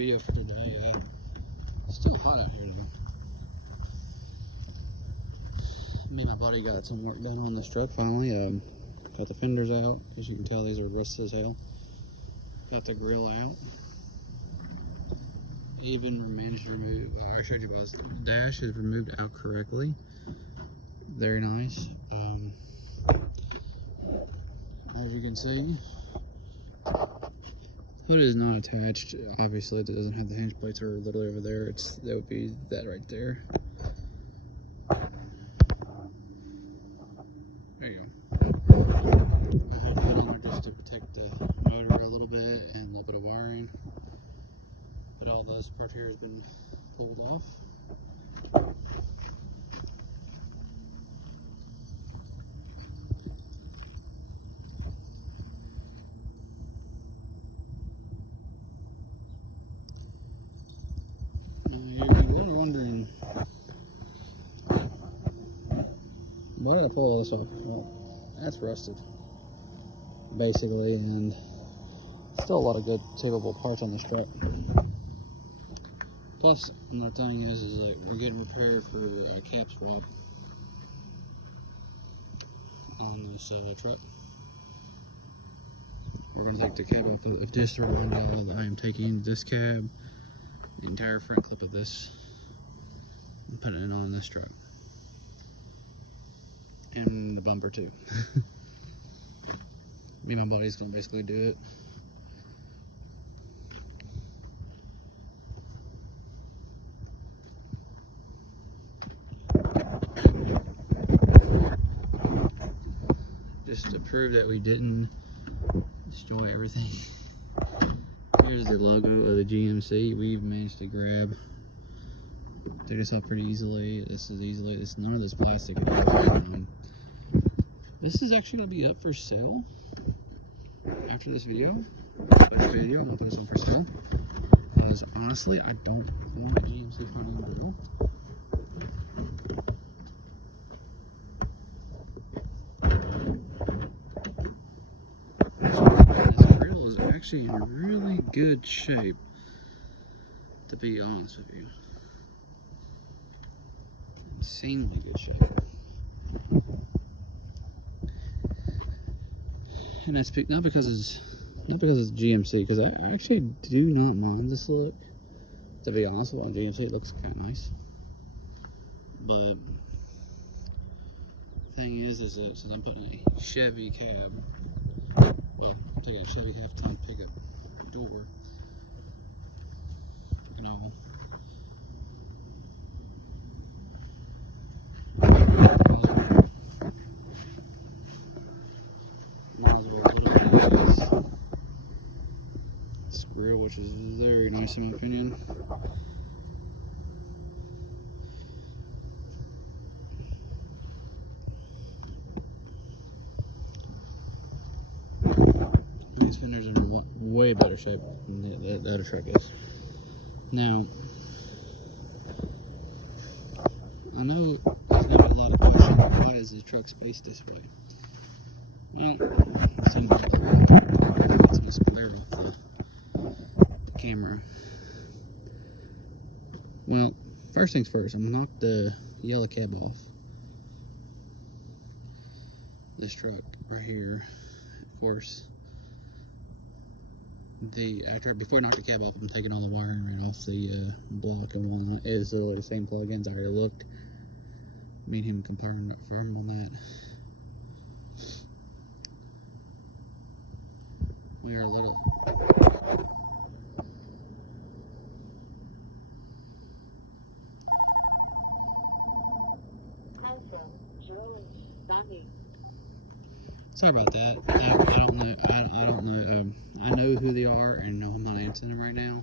video for today. It's still hot out here though. Me and my buddy got some work done on this truck finally. Got the fenders out. As you can tell, these are rusted as hell. Got the grill out. Even managed to remove, I showed you guys, the dash is removed out correctly. Very nice. As you can see, hood is not attached. Obviously, it doesn't have the hinge plates, are literally over there. That would be that right there. There you go. I have that on there just to protect the motor a little bit and a little bit of wiring. But all this part here has been pulled off. You're kind of wondering, why did I pull all this off? Well, that's rusted, basically, and still a lot of good tapeable parts on this truck. Plus, another thing is that we're getting repaired for a cap swap on this truck. We're going to take the cab off of this right now. I am taking this cab, the entire front clip of this, and putting it on this truck. And the bumper too. Me and my buddy's going to basically do it. Just to prove that we didn't destroy everything. Here's the logo of the GMC. We've managed to take this off pretty easily. None of this plastic. This is actually going to be up for sale after this video. I'm going to put this on for sale. Because honestly, I don't want a GMC front end grill. This grill is actually in really good shape, to be honest with you. Insanely good shape. And I speak not because it's GMC, because I actually do not mind this look. To be honest, on GMC it looks kind of nice. But the thing is that since I'm putting a Chevy cab, well, I'm taking a Chevy half-ton pickup door, freaking oval. This grill, which is very nice in my opinion. These fenders are in way better shape than the other truck is. Now, I know there's going to be a lot of questions. Why is the truck spaced this way? Well, some of this glare off the camera. Well, first things first, I'm going to knock the yellow cab off this truck right here. Of course, before I knock the cab off, I'm taking all the wiring right off the block and whatnot. It is the same plug-ins. I already looked. Me and him confirmed on that. We are a little. Sorry about that. I don't know. I don't know. I know who they are, and no, I'm not answering them right now.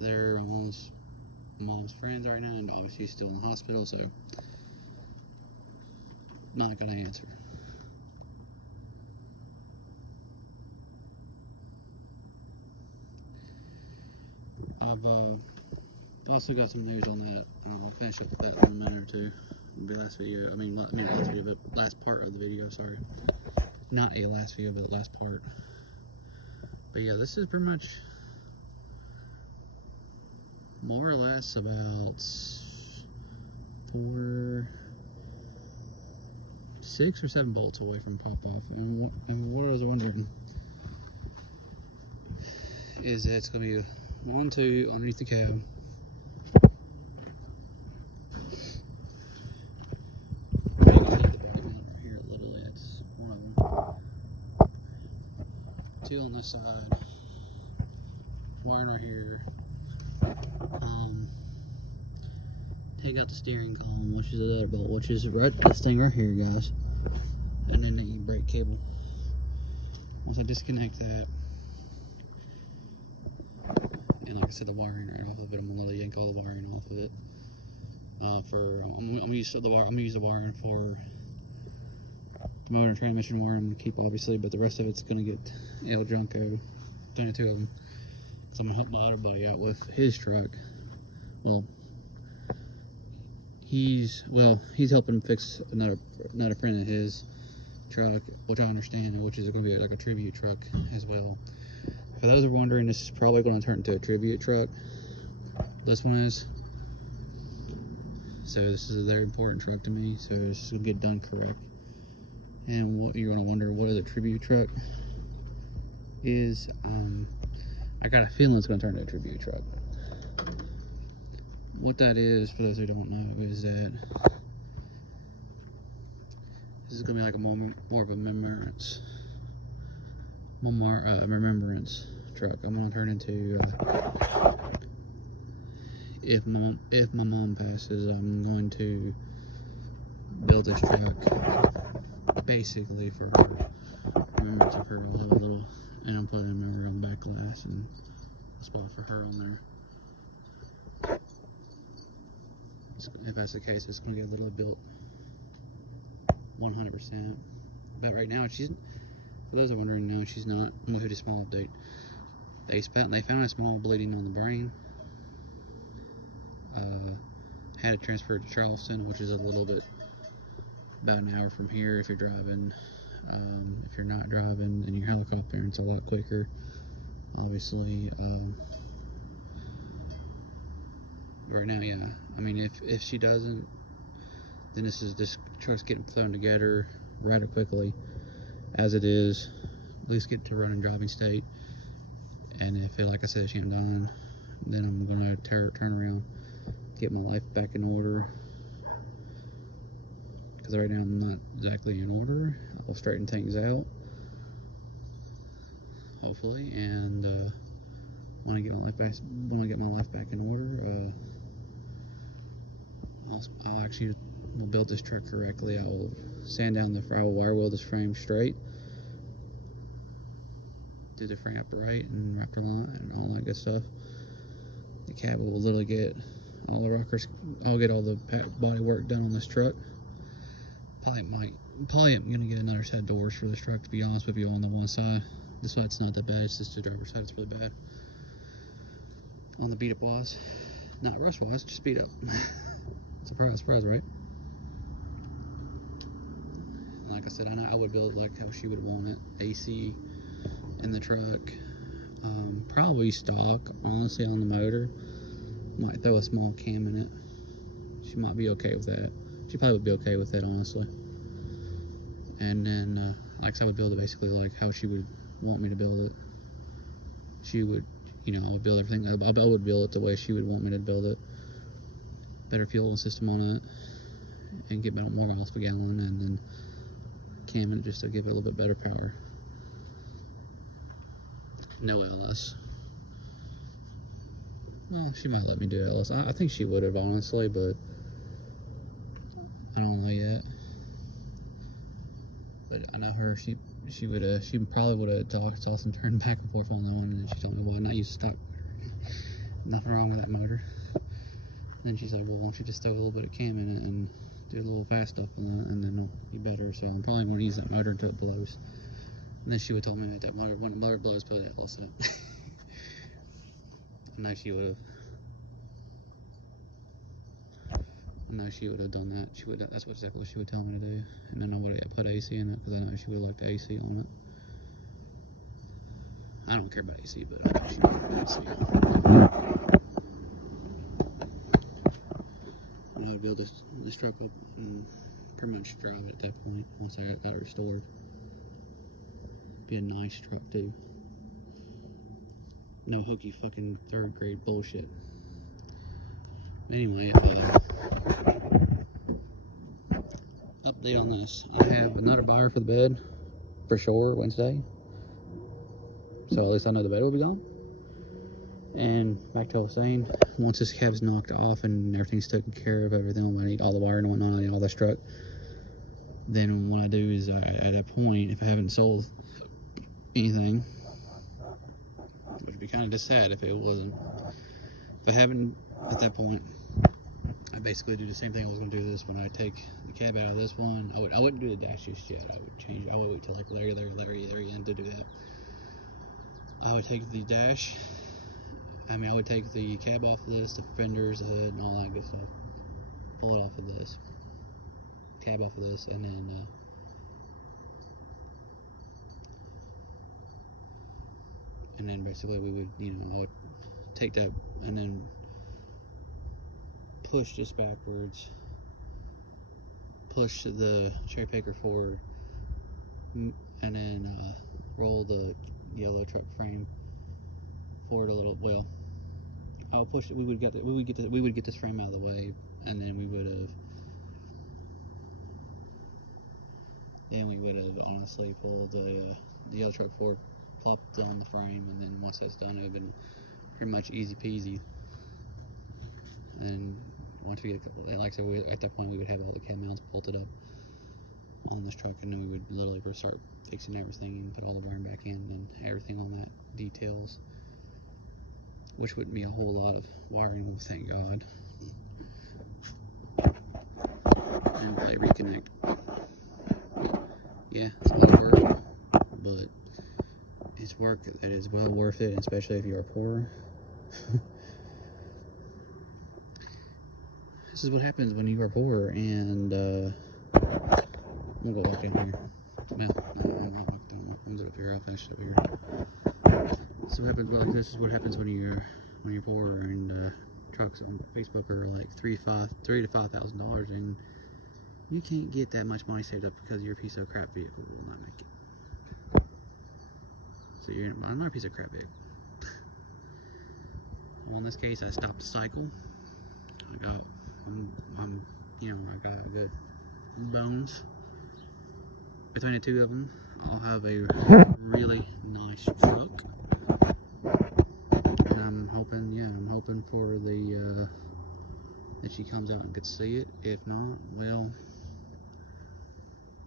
They're mom's friends right now, and obviously she's still in the hospital, so not gonna answer. I've also got some news on that. I'll finish up with that in a minute or two. It'll be last video. Last part of the video. Sorry. not a last video, but the last part. But yeah, this is pretty much more or less about 6 or 7 bolts away from pop off. And what I was wondering is that it's going to be 1, 2 underneath the cab. Here a little, that's one of them. 2 on this side. Wiring right here. Take out the steering column, which is the other bolt, which is right this thing right here, guys. And then the brake cable. Once I disconnect that, and like I said, the wiring right off of it, I'm gonna yank all the wiring off of it. I'm gonna use the wiring for the motor and transmission wiring. I'm gonna keep obviously, but the rest of it's gonna get El Junko, 22 of them. So I'm gonna help my auto buddy out with his truck. Well, he's helping fix another friend of his truck, which I understand, which is going to be like a tribute truck as well. For those who are wondering, this is probably going to turn into a tribute truck. This one is. So this is a very important truck to me. So this will get done correct. And what you're going to wonder, what is a tribute truck? I got a feeling it's going to turn into a tribute truck. What that is, for those who don't know, is that this is going to be like a more of a remembrance truck. I'm going to turn into, if my mom passes, I'm going to build this truck basically for her, remembrance of her, a little, and I'm putting a memory on the back glass and a spot for her on there. If that's the case, it's going to get a little built 100%. But right now, for those who are wondering, no, she's not. I'm going to do a small update. They found a small bleeding on the brain. Had it transferred to Charleston, which is a little bit, about an hour from here if you're driving. If you're not driving, then you're helicoptering, it's a lot quicker, obviously. Right now, yeah. I mean, if she doesn't, then this truck's getting thrown together rather quickly, as it is. At least get to running driving state. And if, like I said, she ain't done, then I'm gonna turn around, get my life back in order. Because right now I'm not exactly in order. I'll straighten things out, hopefully, and when I get my life back in order, I'll build this truck correctly. I will sand down I will wire weld this frame straight, do the frame upright and Raptor line and all that good stuff. The cab will literally get all the rockers. I'll get all the body work done on this truck. Probably am gonna get another set of doors for this truck, to be honest with you, on the one side. This side's not that bad, it's just the driver's side, it's really bad. On the beat up wise, not rust wise, just beat up. Surprise, right? And like I said, I know I would build like how she would want it. AC in the truck, probably stock, honestly, on the motor. Might throw a small cam in it. She might be okay with that. She probably would be okay with that, honestly. And then, like I said, I would build it basically like how she would want me to build it. She would, I would build everything. I would build it the way she would want me to build it. Better fuel system on it, and get more miles per gallon, and then cam it just to give it a little bit better power. No LS. Well, she might let me do LS. I think she would have, honestly, but I don't know yet. But I know her. She probably would have tossed and turned back and forth on that one, and then she told me, "Why not use a stock motor? Nothing wrong with that motor." And then she said, "Well, why don't you just throw a little bit of cam in it and do a little fast stuff on that, and then it'll be better." So I'm probably going to use that motor until it blows. And then she would tell me that motor, when the motor blows, put that LS in it. I know she would have. know she would have done that. She would. That's exactly what she would tell me to do. And then I would have put AC in it because I know she would have liked the AC on it. I don't care about AC, but I know she would like AC. I would build this truck up and pretty much drive it at that point once I got it restored. Be a nice truck too. No hokey fucking third grade bullshit. Anyway, update on this. I have another buyer for the bed for sure Wednesday. So at least I know the bed will be gone. And back to what I was saying, once this cab's knocked off and everything's taken care of, everything I need, all the wiring and whatnot, I need all this truck. Then what I do is at that point, if I haven't sold anything, which would be kind of just sad if it wasn't. If I haven't at that point, I basically do the same thing I was gonna do this when I take the cab out of this one. I wouldn't do the dash just yet. I would change. I would wait till like Larry end to do that. I would take the dash. I would take the cab off of this, the fenders, the hood, and all that good stuff. Pull it off of this, cab off of this, and then basically we would, I would take that and then push this backwards, push the cherry picker forward, and then roll the yellow truck frame forward a little. Well, I'll push it. We would get this frame out of the way, and then we would have honestly pulled the yellow truck forward, plopped on the frame, and then once that's done, it would have been pretty much easy peasy. And once we get, like I said, at that point we would have all the cab mounts bolted up on this truck, and then we would literally start fixing everything and put all the wiring back in and everything on that details, which wouldn't be a whole lot of wiring, thank God. And play reconnect. Yeah, it's a lot of work, but it's work that is well worth it, especially if you're poor. This is what happens when you are poor, and I'm gonna go walk in here. Well, no, I'm not walking. I'm gonna up here. I'll finish it up here. This is what happens when you're poor, and trucks on Facebook are like $3,000 to $5,000, and you can't get that much money saved up because your piece of crap vehicle will not make it. So you're another piece of crap vehicle. Well, in this case, I stopped the cycle. I got good bones between the two of them. I'll have a really nice truck, and I'm hoping for the that she comes out and gets to see it. If not, well,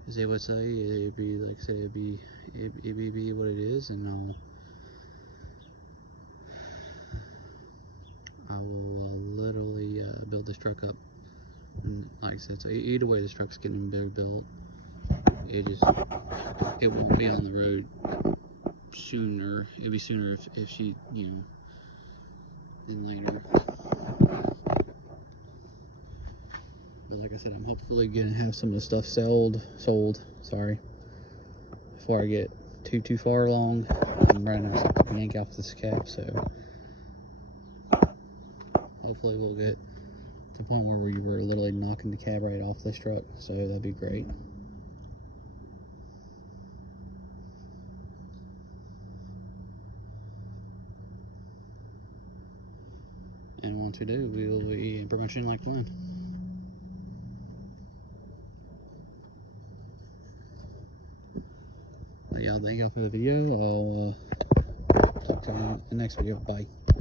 as they would say, it'd be like I said, it'd be what it is, and I will literally build this truck up. And like I said, so either way, this truck's getting built. It won't be on the road sooner. It'll be sooner if she, than later. But like I said, I'm hopefully gonna have some of the stuff sold. Sorry, before I get too far along. I'm running out of stuff to yank off this cap, so hopefully we'll get to the point where we were literally knocking the cab right off this truck. So that'd be great. And once we do, we will be pretty much in like one. But yeah, thank y'all for the video. I'll talk to you in the next video. Bye.